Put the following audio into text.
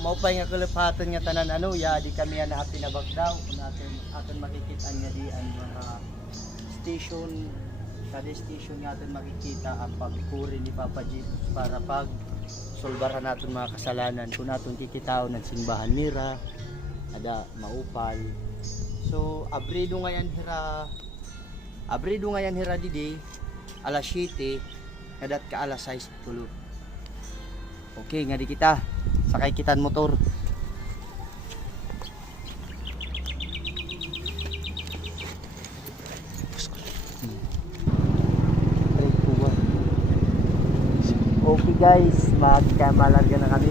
maupay nga kalapatan nga tanan ano ya di kami na pinabag daw kung aton makikita nga di ang mga station kada station nga aton makikita ang pagpuri ni Papa Jesus para pag solbaran naton mga kasalanan kung aton tititaw ng simbahan mira ada maupay. So abrido ngayon hira didi alas 7 kadat ka alas 6 tulo. Okay, nga di kita sakay kitan motor. Okay guys, magkamalarga na kami,